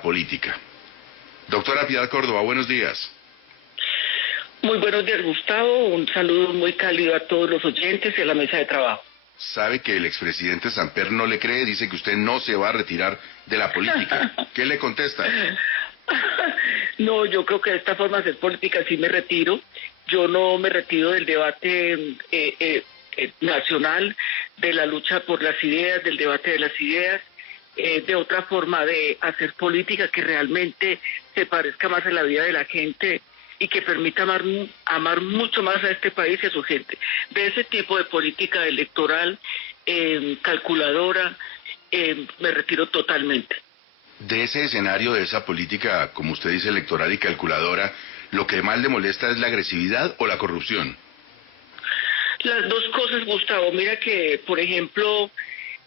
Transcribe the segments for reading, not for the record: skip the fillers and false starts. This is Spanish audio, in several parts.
la política. Doctora Piedad Córdoba, buenos días. Muy buenos días, Gustavo. Un saludo muy cálido a todos los oyentes y a la mesa de trabajo. Sabe que el expresidente Samper no le cree, dice que usted no se va a retirar de la política. ¿Qué le contesta? No, yo creo que de esta forma de hacer política sí me retiro. Yo no me retiro del debate nacional, de la lucha por las ideas, del debate de las ideas, de otra forma de hacer política que realmente se parezca más a la vida de la gente y que permita amar mucho más a este país y a su gente. De ese tipo de política electoral, calculadora, me retiro totalmente. De ese escenario, de esa política, como usted dice, electoral y calculadora, ¿lo que más le molesta es la agresividad o la corrupción? Las dos cosas, Gustavo. Mira que, por ejemplo,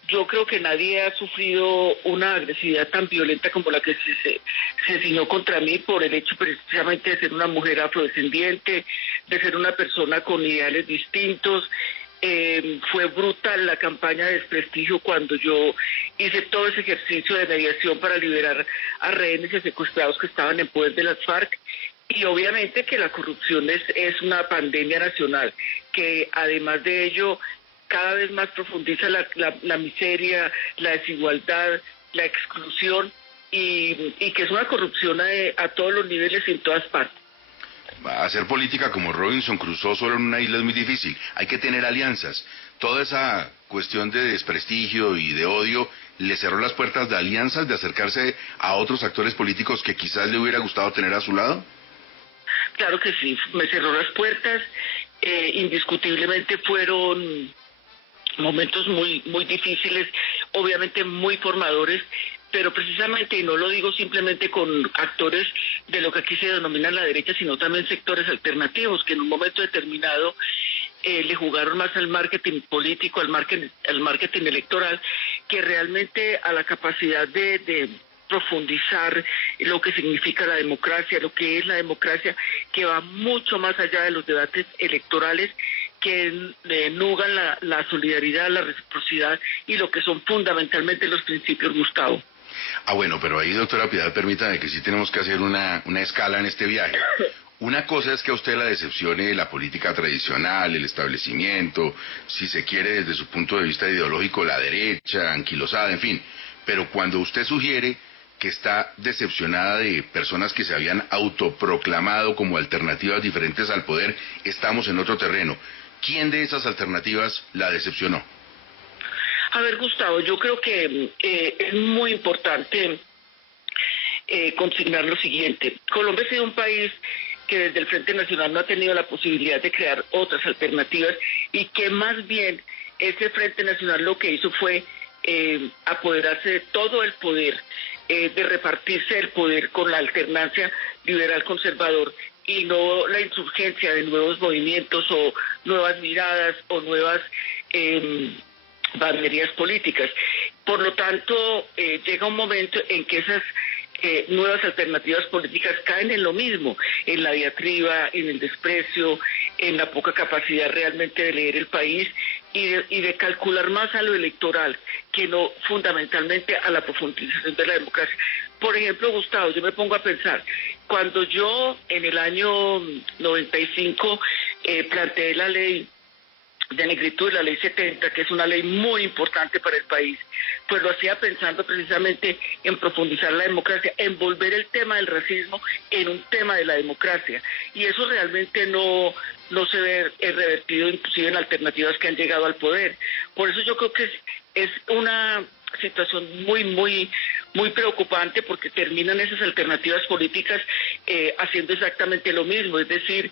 yo creo que nadie ha sufrido una agresividad tan violenta como la que se ciñó contra mí por el hecho precisamente de ser una mujer afrodescendiente, de ser una persona con ideales distintos. Fue brutal la campaña de desprestigio cuando yo hice todo ese ejercicio de mediación para liberar a rehenes y secuestrados que estaban en poder de las FARC. Y obviamente que la corrupción es una pandemia nacional, que además de ello cada vez más profundiza la miseria, la desigualdad, la exclusión, y que es una corrupción a todos los niveles y en todas partes. Hacer política como Robinson Crusoe solo en una isla es muy difícil, hay que tener alianzas. Toda esa cuestión de desprestigio y de odio le cerró las puertas de alianzas, de acercarse a otros actores políticos que quizás le hubiera gustado tener a su lado. Claro que sí, me cerró las puertas, indiscutiblemente fueron momentos muy difíciles, obviamente muy formadores, pero precisamente, y no lo digo simplemente con actores de lo que aquí se denomina la derecha, sino también sectores alternativos que en un momento determinado le jugaron más al marketing político, al marketing electoral, que realmente a la capacidad de profundizar lo que significa la democracia, lo que es la democracia, que va mucho más allá de los debates electorales, que nugan la solidaridad, la reciprocidad y lo que son fundamentalmente los principios, Gustavo. Bueno, pero ahí, doctora Piedad, permítame que sí tenemos que hacer una escala en este viaje. Una cosa es que a usted la decepcione la política tradicional, el establecimiento, si se quiere desde su punto de vista ideológico, la derecha, anquilosada, en fin. Pero cuando usted sugiere que está decepcionada de personas que se habían autoproclamado como alternativas diferentes al poder, estamos en otro terreno. ¿Quién de esas alternativas la decepcionó? A ver, Gustavo, yo creo que es muy importante consignar lo siguiente. Colombia ha sido un país que desde el Frente Nacional no ha tenido la posibilidad de crear otras alternativas y que más bien ese Frente Nacional lo que hizo fue apoderarse de todo el poder, de repartirse el poder con la alternancia liberal-conservador y no la insurgencia de nuevos movimientos o nuevas miradas o nuevas banderías políticas. Por lo tanto, llega un momento en que esas nuevas alternativas políticas caen en lo mismo, en la diatriba, en el desprecio, en la poca capacidad realmente de leer el país y de calcular más a lo electoral que no fundamentalmente a la profundización de la democracia. Por ejemplo, Gustavo, yo me pongo a pensar, cuando yo en el año 95 planteé la ley de negritud, la ley 70, que es una ley muy importante para el país, pues lo hacía pensando precisamente en profundizar la democracia, en volver el tema del racismo en un tema de la democracia, y eso realmente no se ve revertido inclusive en alternativas que han llegado al poder. Por eso yo creo que es una situación muy preocupante, porque terminan esas alternativas políticas haciendo exactamente lo mismo, es decir,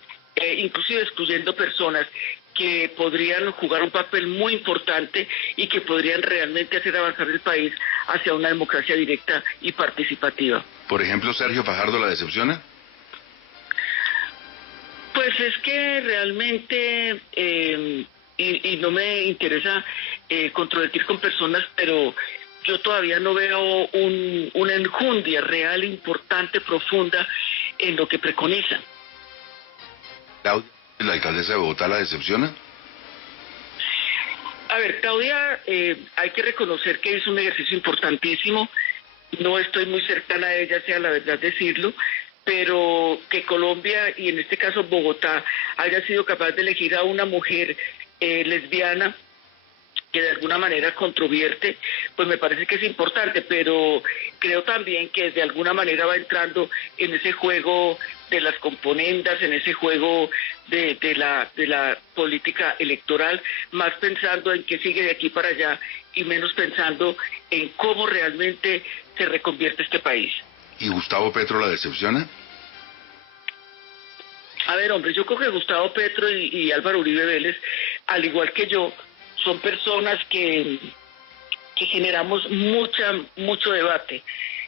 inclusive excluyendo personas que podrían jugar un papel muy importante y que podrían realmente hacer avanzar el país hacia una democracia directa y participativa. Por ejemplo, ¿Sergio Fajardo la decepciona? Pues es que realmente, y no me interesa controvertir con personas, pero yo todavía no veo una enjundia real, importante, profunda en lo que preconiza. ¿Claudia, la alcaldesa de Bogotá, la decepciona? A ver, Claudia, hay que reconocer que hizo un ejercicio importantísimo. no estoy muy cercana a ella, sea la verdad decirlo, pero que Colombia, y en este caso Bogotá, haya sido capaz de elegir a una mujer lesbiana que de alguna manera controvierte, pues me parece que es importante, pero creo también que de alguna manera va entrando en ese juego de las componendas, en ese juego de la política electoral, más pensando en qué sigue de aquí para allá y menos pensando en cómo realmente se reconvierte este país. ¿Y Gustavo Petro la decepciona? A ver, hombre, yo creo que Gustavo Petro y Álvaro Uribe Vélez, al igual que yo, son personas que generamos mucho debate,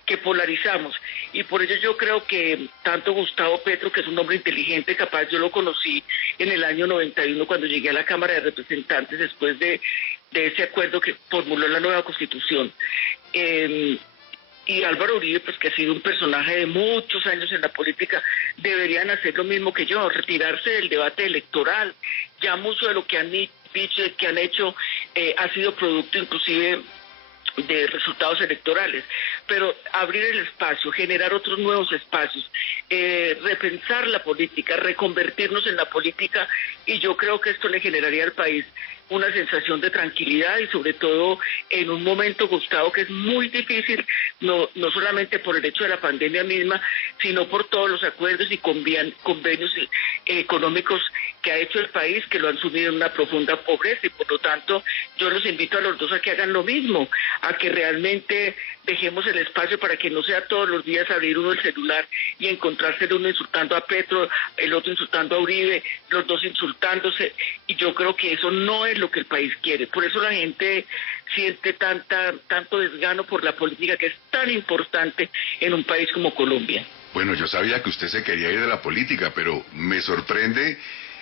que polarizamos, y por ello yo creo que tanto Gustavo Petro, que es un hombre inteligente, capaz, yo lo conocí en el año 91 cuando llegué a la Cámara de Representantes después de ese acuerdo que formuló la nueva Constitución, y Álvaro Uribe, pues que ha sido un personaje de muchos años en la política, deberían hacer lo mismo que yo, retirarse del debate electoral. Ya mucho de lo que han dicho, que han hecho, ha sido producto inclusive de resultados electorales, pero abrir el espacio, generar otros nuevos espacios, repensar la política, reconvertirnos en la política, y yo creo que esto le generaría al país una sensación de tranquilidad y sobre todo en un momento, Gustavo, que es muy difícil, no solamente por el hecho de la pandemia misma, sino por todos los acuerdos y convenios económicos que ha hecho el país, que lo han sumido en una profunda pobreza, y por lo tanto yo los invito a los dos a que hagan lo mismo, a que realmente dejemos el espacio para que no sea todos los días abrir uno el celular y encontrarse uno insultando a Petro, el otro insultando a Uribe, los dos insultándose, y yo creo que eso no es lo que el país quiere. Por eso la gente siente tanto desgano por la política, que es tan importante en un país como Colombia. Bueno, yo sabía que usted se quería ir de la política, pero me sorprende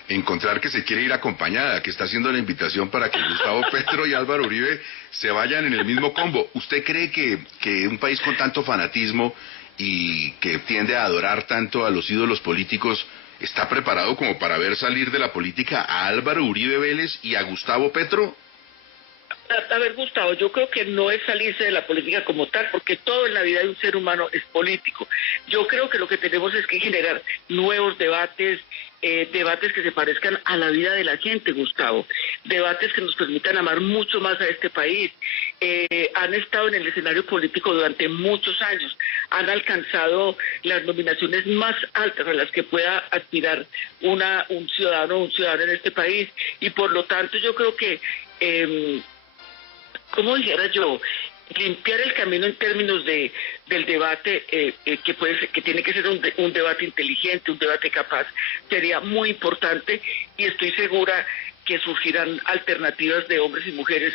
encontrar que se quiere ir acompañada, que está haciendo la invitación para que Gustavo Petro y Álvaro Uribe se vayan en el mismo combo. ¿Usted cree que un país con tanto fanatismo y que tiende a adorar tanto a los ídolos políticos está preparado como para ver salir de la política a Álvaro Uribe Vélez y a Gustavo Petro? A ver, Gustavo, yo creo que no es salirse de la política como tal, porque todo en la vida de un ser humano es político. Yo creo que lo que tenemos es que generar nuevos debates, debates que se parezcan a la vida de la gente, Gustavo, debates que nos permitan amar mucho más a este país. Han estado en el escenario político durante muchos años, han alcanzado las nominaciones más altas a las que pueda aspirar un ciudadano o un ciudadano en este país, y por lo tanto yo creo que como dijera yo, limpiar el camino en términos del debate, que tiene que ser un debate inteligente, un debate capaz, sería muy importante, y estoy segura que surgirán alternativas de hombres y mujeres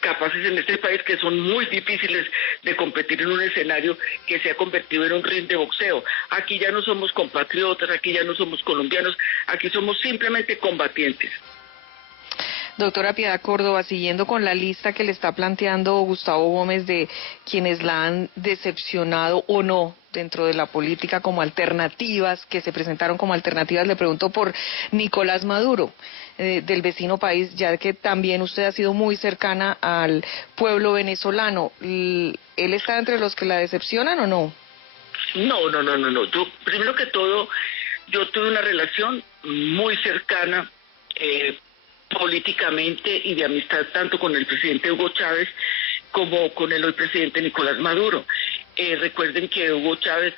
capaces en este país, que son muy difíciles de competir en un escenario que se ha convertido en un ring de boxeo. Aquí ya no somos compatriotas, aquí ya no somos colombianos, aquí somos simplemente combatientes. Doctora Piedad Córdoba, siguiendo con la lista que le está planteando Gustavo Gómez de quienes la han decepcionado o no dentro de la política como alternativas, que se presentaron como alternativas, le pregunto por Nicolás Maduro, del vecino país, ya que también usted ha sido muy cercana al pueblo venezolano. ¿Él está entre los que la decepcionan o no? No. Yo, primero que todo, yo tuve una relación muy cercana, políticamente y de amistad, tanto con el presidente Hugo Chávez como con el hoy presidente Nicolás Maduro. Recuerden que Hugo Chávez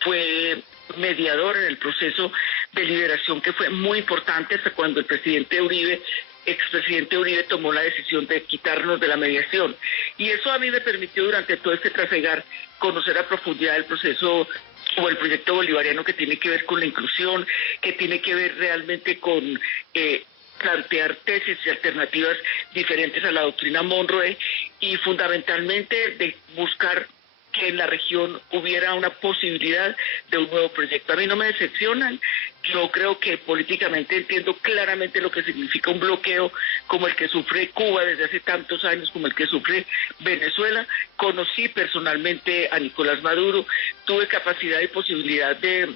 fue mediador en el proceso de liberación, que fue muy importante hasta cuando el expresidente Uribe tomó la decisión de quitarnos de la mediación. Y eso a mí me permitió durante todo este trafegar conocer a profundidad el proceso o el proyecto bolivariano, que tiene que ver con la inclusión, que tiene que ver realmente con plantear tesis y alternativas diferentes a la doctrina Monroe, y fundamentalmente de buscar que en la región hubiera una posibilidad de un nuevo proyecto. A mí no me decepcionan, yo creo que políticamente entiendo claramente lo que significa un bloqueo como el que sufre Cuba desde hace tantos años, como el que sufre Venezuela. Conocí personalmente a Nicolás Maduro, tuve capacidad y posibilidad de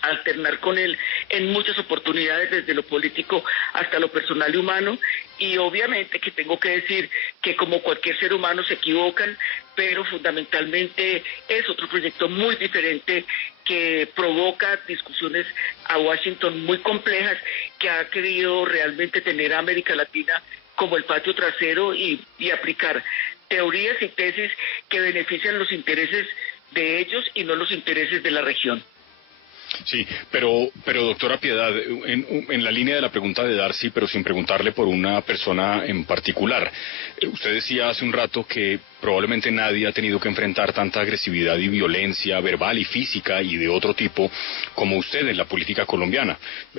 alternar con él en muchas oportunidades, desde lo político hasta lo personal y humano, y obviamente que tengo que decir que como cualquier ser humano se equivocan, pero fundamentalmente es otro proyecto muy diferente que provoca discusiones a Washington muy complejas, que ha querido realmente tener a América Latina como el patio trasero y aplicar teorías y tesis que benefician los intereses de ellos y no los intereses de la región. Sí, pero doctora Piedad, en la línea de la pregunta de Darcy, pero sin preguntarle por una persona en particular, usted decía hace un rato que probablemente nadie ha tenido que enfrentar tanta agresividad y violencia verbal y física y de otro tipo como usted en la política colombiana.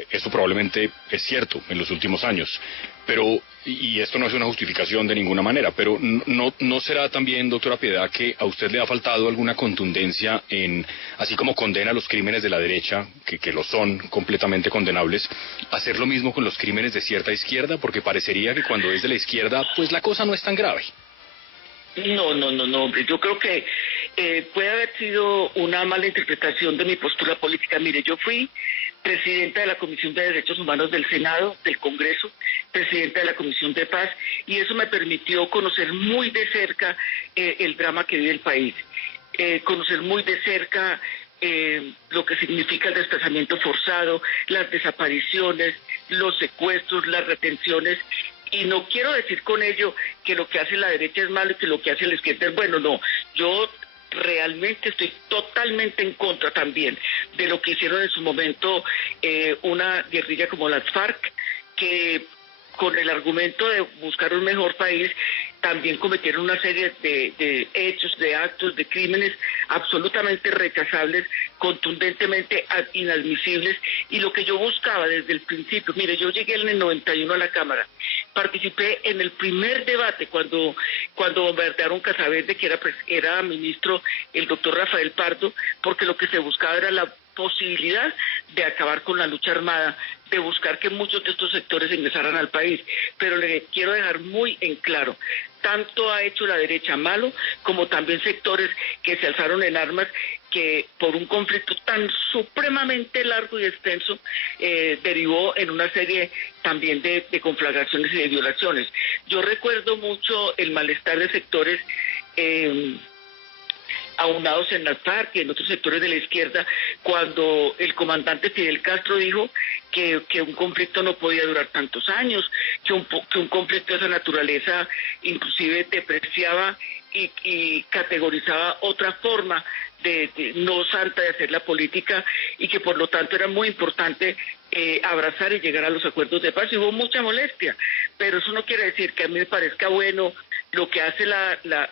Eso probablemente es cierto en los últimos años, pero, y esto no es una justificación de ninguna manera, pero ¿no será también, doctora Piedad, que a usted le ha faltado alguna contundencia en, así como condena los crímenes de la derecha, que lo son completamente condenables, hacer lo mismo con los crímenes de cierta izquierda? Porque parecería que cuando es de la izquierda, pues la cosa no es tan grave. No, hombre, yo creo que puede haber sido una mala interpretación de mi postura política. Mire, yo fui presidenta de la Comisión de Derechos Humanos del Senado, del Congreso, presidenta de la Comisión de Paz, y eso me permitió conocer muy de cerca el drama que vive el país, conocer muy de cerca lo que significa el desplazamiento forzado, las desapariciones, los secuestros, las retenciones. Y no quiero decir con ello que lo que hace la derecha es malo y que lo que hace la izquierda es bueno, no. Yo realmente estoy totalmente en contra también de lo que hicieron en su momento una guerrilla como las FARC, que con el argumento de buscar un mejor país, también cometieron una serie de hechos, de actos, de crímenes absolutamente rechazables, contundentemente inadmisibles, y lo que yo buscaba desde el principio, mire, yo llegué en el 91 a la Cámara, participé en el primer debate cuando bombardearon Casaverde, que era ministro el doctor Rafael Pardo, porque lo que se buscaba era la posibilidad de acabar con la lucha armada, de buscar que muchos de estos sectores ingresaran al país. Pero le quiero dejar muy en claro, tanto ha hecho la derecha malo, como también sectores que se alzaron en armas, que por un conflicto tan supremamente largo y extenso derivó en una serie también de conflagraciones y de violaciones. Yo recuerdo mucho el malestar de sectores aunados en las FARC y en otros sectores de la izquierda, cuando el comandante Fidel Castro dijo que un conflicto no podía durar tantos años, que un conflicto de esa naturaleza inclusive depreciaba y categorizaba otra forma de no santa de hacer la política, y que por lo tanto era muy importante abrazar y llegar a los acuerdos de paz. Y hubo mucha molestia, pero eso no quiere decir que a mí me parezca bueno lo que hace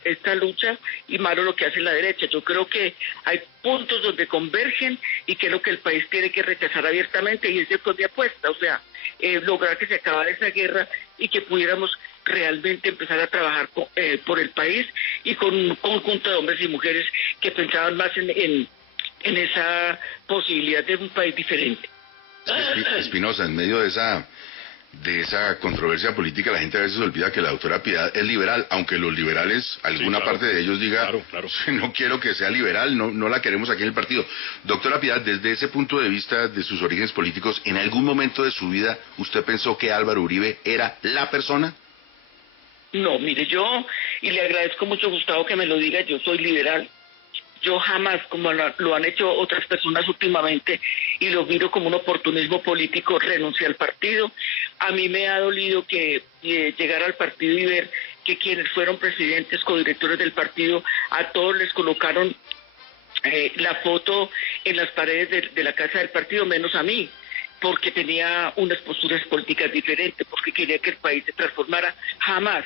esta lucha y malo lo que hace la derecha. Yo creo que hay puntos donde convergen y que es lo que el país tiene que rechazar abiertamente, y ese fue mi apuesta, o sea, lograr que se acabara esa guerra y que pudiéramos realmente empezar a trabajar por el país, y con un conjunto de hombres y mujeres que pensaban más en esa posibilidad de un país diferente. Espinosa, en medio de esa controversia política, la gente a veces olvida que la doctora Piedad es liberal, aunque los liberales, alguna parte de ellos diga, claro. No quiero que sea liberal, no la queremos aquí en el partido. Doctora Piedad, desde ese punto de vista de sus orígenes políticos, ¿en algún momento de su vida usted pensó que Álvaro Uribe era la persona? No, mire, y le agradezco mucho, Gustavo, que me lo diga, yo soy liberal. Yo jamás, como lo han hecho otras personas últimamente, y lo miro como un oportunismo político, renuncié al partido. A mí me ha dolido que llegar al partido y ver que quienes fueron presidentes, codirectores del partido, a todos les colocaron la foto en las paredes de la casa del partido, menos a mí, porque tenía unas posturas políticas diferentes, porque quería que el país se transformara. Jamás,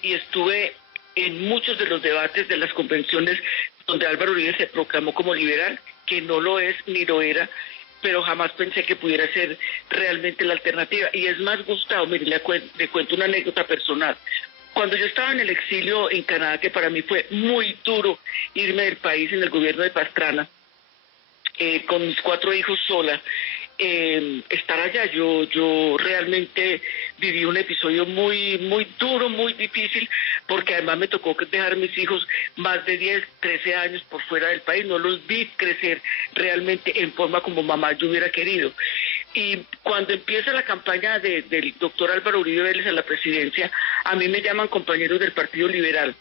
y estuve en muchos de los debates de las convenciones donde Álvaro Uribe se proclamó como liberal, que no lo es ni lo era, pero jamás pensé que pudiera ser realmente la alternativa. Y es más, Gustavo, mire, le cuento una anécdota personal. Cuando yo estaba en el exilio en Canadá, que para mí fue muy duro irme del país en el gobierno de Pastrana, con mis 4 hijos sola, estar allá, yo realmente viví un episodio muy duro, muy difícil, porque además me tocó dejar mis hijos más de 10, 13 años por fuera del país. No los vi crecer realmente en forma como mamá yo hubiera querido. Y cuando empieza la campaña del doctor Álvaro Uribe Vélez a la presidencia, a mí me llaman compañeros del Partido Liberal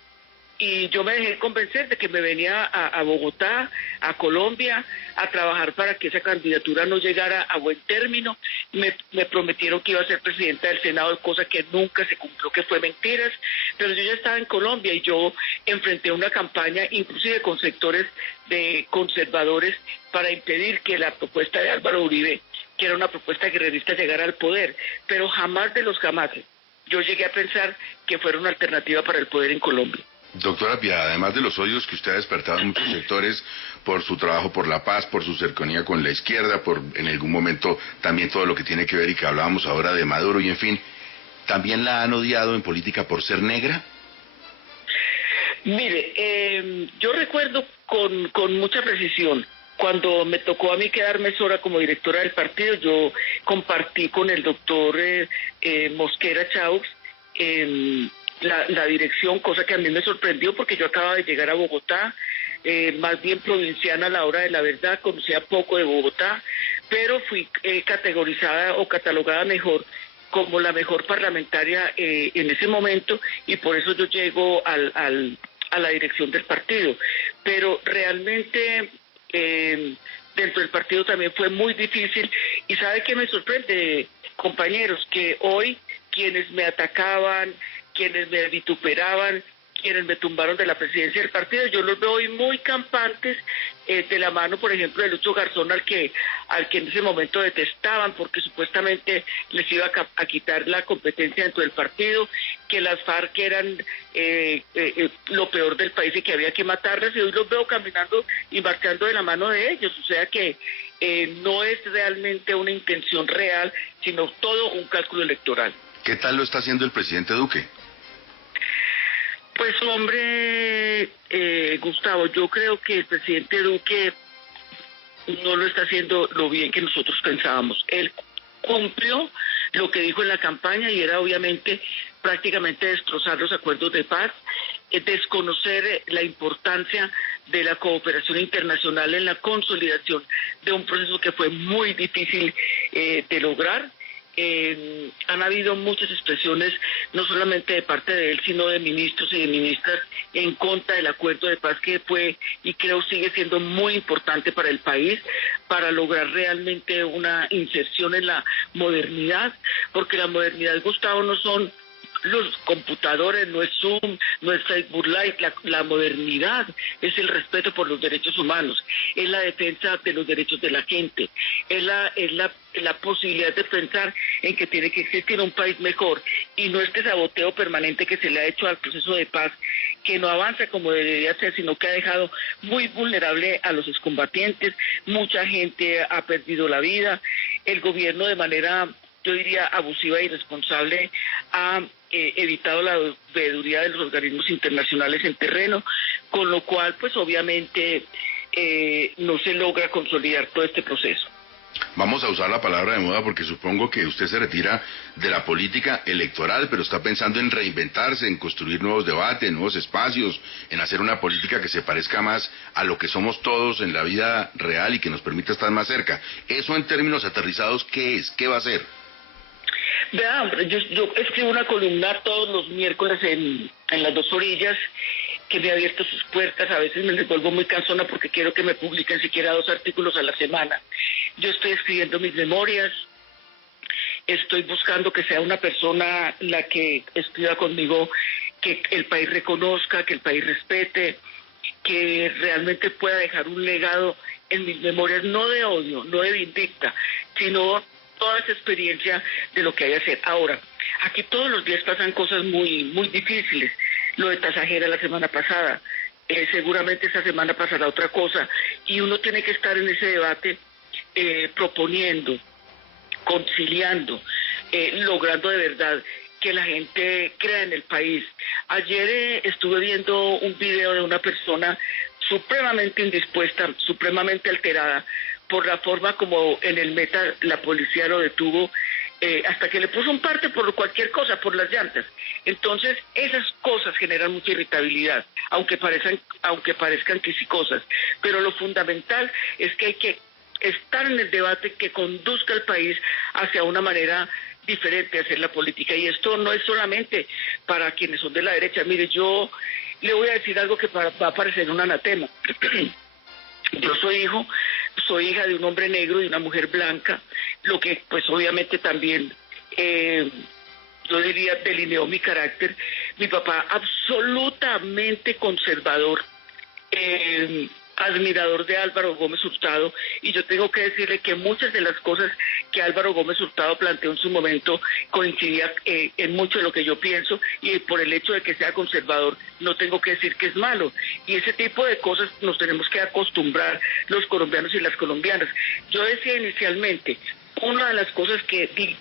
y yo me dejé convencer de que me venía a Bogotá, a Colombia, a trabajar para que esa candidatura no llegara a buen término. Me prometieron que iba a ser presidenta del Senado, cosa que nunca se cumplió, que fue mentiras, pero yo ya estaba en Colombia y yo enfrenté una campaña, inclusive con sectores de conservadores, para impedir que la propuesta de Álvaro Uribe, que era una propuesta guerrerista, llegara al poder, pero jamás de los jamases yo llegué a pensar que fuera una alternativa para el poder en Colombia. Doctora Piedad, además de los odios que usted ha despertado en muchos sectores por su trabajo por la paz, por su cercanía con la izquierda, por en algún momento también todo lo que tiene que ver y que hablábamos ahora de Maduro y en fin, ¿también la han odiado en política por ser negra? Mire, yo recuerdo con mucha precisión, cuando me tocó a mí quedarme sola como directora del partido, yo compartí con el doctor Mosquera Chaux la dirección, cosa que a mí me sorprendió porque yo acababa de llegar a Bogotá, más bien provinciana a la hora de la verdad, conocía poco de Bogotá, pero fui categorizada o catalogada mejor como la mejor parlamentaria en ese momento, y por eso yo llego a la dirección del partido. Pero realmente dentro del partido también fue muy difícil, y ¿sabe qué me sorprende, compañeros? Que hoy quienes me atacaban, quienes me vituperaban, quienes me tumbaron de la presidencia del partido, yo los veo hoy muy campantes, de la mano, por ejemplo, de Lucho Garzón, al que en ese momento detestaban porque supuestamente les iba a quitar la competencia dentro del partido, que las FARC eran lo peor del país y que había que matarlas, y hoy los veo caminando y marchando de la mano de ellos. O sea que no es realmente una intención real, sino todo un cálculo electoral. ¿Qué tal lo está haciendo el presidente Duque? Pues hombre, Gustavo, yo creo que el presidente Duque no lo está haciendo lo bien que nosotros pensábamos. Él cumplió lo que dijo en la campaña, y era obviamente prácticamente destrozar los acuerdos de paz, desconocer la importancia de la cooperación internacional en la consolidación de un proceso que fue muy difícil de lograr. Han habido muchas expresiones, no solamente de parte de él, sino de ministros y de ministras en contra del acuerdo de paz, que fue y creo sigue siendo muy importante para el país, para lograr realmente una inserción en la modernidad, porque la modernidad, Gustavo, no son los computadores, no es Zoom, no es Facebook Live. La modernidad es el respeto por los derechos humanos, es la defensa de los derechos de la gente, es la posibilidad de pensar en que tiene que existir un país mejor, y no este saboteo permanente que se le ha hecho al proceso de paz, que no avanza como debería ser, sino que ha dejado muy vulnerable a los excombatientes. Mucha gente ha perdido la vida. El gobierno, de manera, yo diría, abusiva e irresponsable, ha evitado la veeduría de los organismos internacionales en terreno, con lo cual, pues obviamente, no se logra consolidar todo este proceso. Vamos a usar la palabra de moda porque supongo que usted se retira de la política electoral, pero está pensando en reinventarse, en construir nuevos debates, nuevos espacios, en hacer una política que se parezca más a lo que somos todos en la vida real y que nos permita estar más cerca. Eso, en términos aterrizados, ¿qué es? ¿Qué va a hacer? Vea, hombre, yo escribo una columna todos los miércoles en Las Dos Orillas, que me ha abierto sus puertas. A veces me vuelvo muy cansona porque quiero que me publiquen siquiera 2 artículos a la semana. Yo estoy escribiendo mis memorias, estoy buscando que sea una persona la que escriba conmigo, que el país reconozca, que el país respete, que realmente pueda dejar un legado en mis memorias, no de odio, no de vindicta, sino toda esa experiencia de lo que hay que hacer. Ahora, aquí todos los días pasan cosas muy, muy difíciles. Lo de Tasajera la semana pasada, seguramente esta semana pasará otra cosa, y uno tiene que estar en ese debate proponiendo, conciliando, logrando de verdad que la gente crea en el país. Ayer estuve viendo un video de una persona supremamente indispuesta, supremamente alterada por la forma como en el Meta la policía lo detuvo, hasta que le puso un parte por cualquier cosa, por las llantas. Entonces, esas cosas generan mucha irritabilidad, aunque parezcan quisicosas. Pero lo fundamental es que hay que estar en el debate que conduzca al país hacia una manera diferente de hacer la política. Y esto no es solamente para quienes son de la derecha. Mire, yo Le voy a decir algo que va a parecer un anatema. Yo soy hija de un hombre negro y una mujer blanca, lo que pues obviamente también, yo diría, delineó mi carácter. Mi papá absolutamente conservador, admirador de Álvaro Gómez Hurtado, y yo tengo que decirle que muchas de las cosas que Álvaro Gómez Hurtado planteó en su momento coincidía en mucho de lo que yo pienso, y por el hecho de que sea conservador no tengo que decir que es malo, y ese tipo de cosas nos tenemos que acostumbrar los colombianos y las colombianas. Yo decía inicialmente, una de las cosas que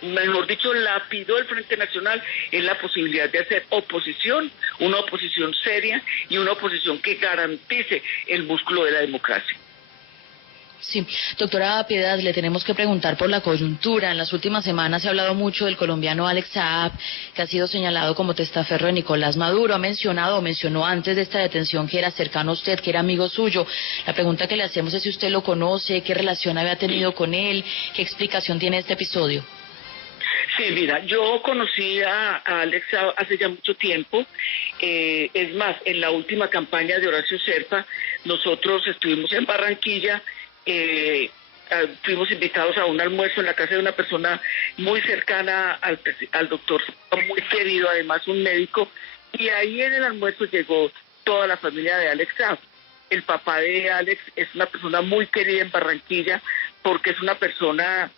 mejor dicho, lapidó el Frente Nacional es la posibilidad de hacer oposición, una oposición seria y una oposición que garantice el músculo de la democracia. Sí, doctora Piedad, le tenemos que preguntar por la coyuntura. En las últimas semanas se ha hablado mucho del colombiano Alex Saab, que ha sido señalado como testaferro de Nicolás Maduro. Mencionó antes de esta detención que era cercano a usted, que era amigo suyo. La pregunta que le hacemos es si usted lo conoce, qué relación había tenido con él, qué explicación tiene este episodio. Sí, mira, yo conocí a Alex hace ya mucho tiempo. Es más, en la última campaña de Horacio Serpa, nosotros estuvimos en Barranquilla, fuimos invitados a un almuerzo en la casa de una persona muy cercana al doctor, muy querido, además un médico, y ahí en el almuerzo llegó toda la familia de Alex Saab. El papá de Alex es una persona muy querida en Barranquilla porque es una persona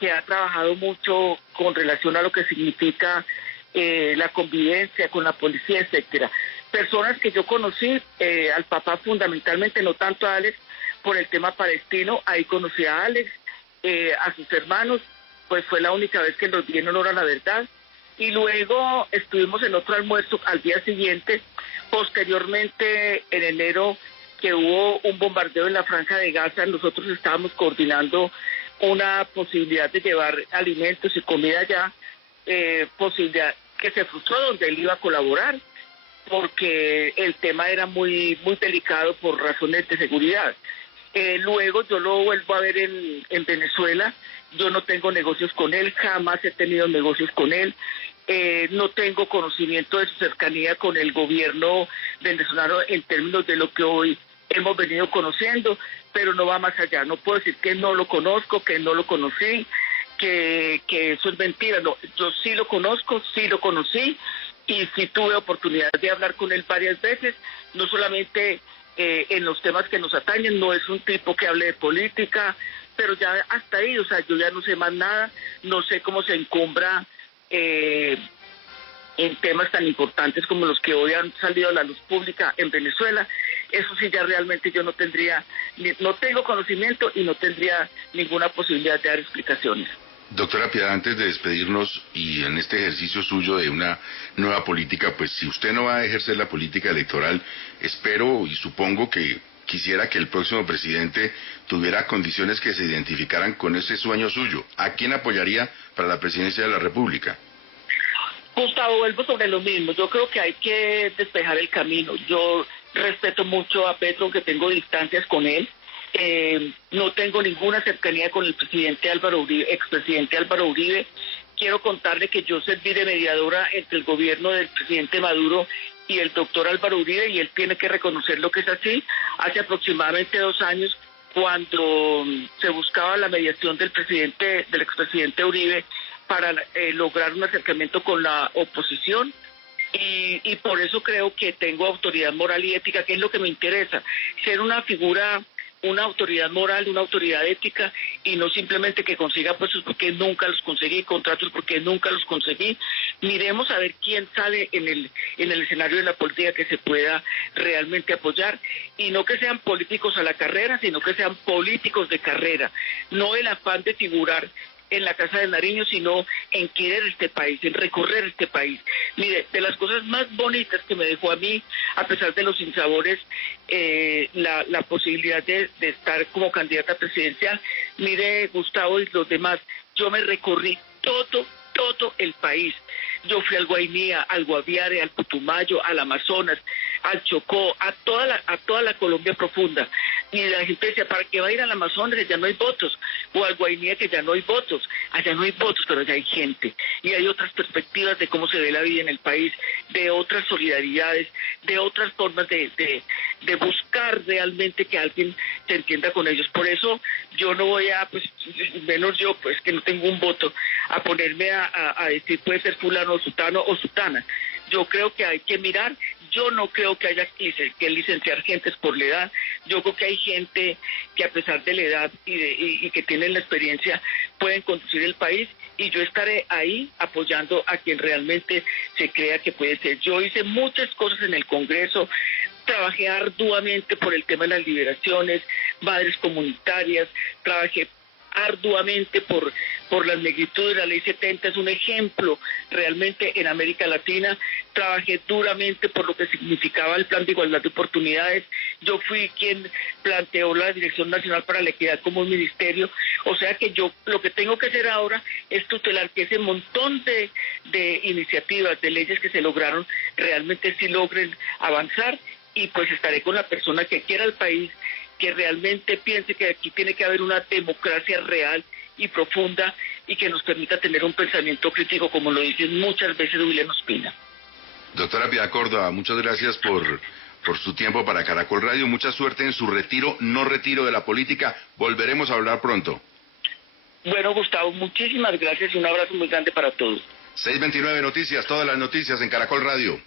que ha trabajado mucho con relación a lo que significa la convivencia con la policía, etcétera. Personas que yo conocí, al papá fundamentalmente, no tanto a Alex, por el tema palestino. Ahí conocí a Alex, a sus hermanos, pues fue la única vez que los vi en honor a la verdad. Y luego estuvimos en otro almuerzo al día siguiente. Posteriormente, en enero, que hubo un bombardeo en la Franja de Gaza, nosotros estábamos coordinando una posibilidad de llevar alimentos y comida allá, posibilidad que se frustró, donde él iba a colaborar, porque el tema era muy delicado por razones de seguridad. Luego yo lo vuelvo a ver en Venezuela. Yo no tengo negocios con él, jamás he tenido negocios con él. No tengo conocimiento de su cercanía con el gobierno venezolano en términos de lo que hoy hemos venido conociendo, pero no va más allá. No puedo decir que no lo conozco, que no lo conocí, que eso es mentira. No, yo sí lo conozco, sí lo conocí, y sí tuve oportunidad de hablar con él varias veces, no solamente en los temas que nos atañen. No es un tipo que hable de política, pero ya hasta ahí, o sea, yo ya no sé más nada, no sé cómo se encumbra en temas tan importantes como los que hoy han salido a la luz pública en Venezuela. Eso sí, ya realmente yo no tengo conocimiento y no tendría ninguna posibilidad de dar explicaciones. Doctora Piedad, antes de despedirnos y en este ejercicio suyo de una nueva política, pues si usted no va a ejercer la política electoral, espero y supongo que quisiera que el próximo presidente tuviera condiciones que se identificaran con ese sueño suyo. ¿A quién apoyaría para la presidencia de la República? Gustavo, vuelvo sobre lo mismo. Yo creo que hay que despejar el camino. Yo respeto mucho a Petro, aunque tengo distancias con él. No tengo ninguna cercanía con el presidente Álvaro Uribe, expresidente Álvaro Uribe. Quiero contarle que yo serví de mediadora entre el gobierno del presidente Maduro y el doctor Álvaro Uribe, y él tiene que reconocer lo que es así. Hace aproximadamente 2 años, cuando se buscaba la mediación del expresidente Uribe para lograr un acercamiento con la oposición, y por eso creo que tengo autoridad moral y ética, que es lo que me interesa, ser una figura, una autoridad moral, una autoridad ética, y no simplemente que consiga puestos porque nunca los conseguí, contratos porque nunca los conseguí. Miremos a ver quién sale en el escenario de la política que se pueda realmente apoyar, y no que sean políticos a la carrera, sino que sean políticos de carrera, no el afán de figurar en la Casa de Nariño, sino en querer este país, en recorrer este país. Mire, de las cosas más bonitas que me dejó a mí, a pesar de los sinsabores, la posibilidad de estar como candidata presidencial. Mire, Gustavo y los demás, yo me recorrí todo el país. Yo fui al Guainía, al Guaviare, al Putumayo, al Amazonas, al Chocó, a toda la Colombia profunda. Y la gente decía, ¿para qué va a ir al Amazonas? Ya no hay votos. o al Guainía, que ya no hay votos. Allá no hay votos, pero allá hay gente. Y hay otras perspectivas de cómo se ve la vida en el país, de otras solidaridades, de otras formas de buscar realmente que alguien se entienda con ellos. Por eso yo no voy a, pues, menos yo, pues que no tengo un voto, a ponerme a decir puede ser fulano o sutano o sutana. Yo creo que hay que mirar. Yo no creo que haya que licenciar gentes por la edad. Yo creo que hay gente que a pesar de la edad y que tienen la experiencia pueden conducir el país, y yo estaré ahí apoyando a quien realmente se crea que puede ser. Yo hice muchas cosas en el Congreso, trabajé arduamente por el tema de las liberaciones, madres comunitarias, trabajé arduamente por las negritudes. La ley 70 es un ejemplo realmente en América Latina. Trabajé duramente por lo que significaba el Plan de Igualdad de Oportunidades. Yo fui quien planteó la Dirección Nacional para la Equidad como un ministerio. O sea que yo lo que tengo que hacer ahora es tutelar que ese montón de iniciativas, de leyes que se lograron, realmente sí logren avanzar, y pues estaré con la persona que quiera el país, que realmente piense que aquí tiene que haber una democracia real y profunda y que nos permita tener un pensamiento crítico, como lo dice muchas veces William Ospina. Doctora Piedad Córdoba, muchas gracias por su tiempo para Caracol Radio. Mucha suerte en su retiro, no retiro de la política. Volveremos a hablar pronto. Bueno, Gustavo, muchísimas gracias y un abrazo muy grande para todos. 629 Noticias, todas las noticias en Caracol Radio.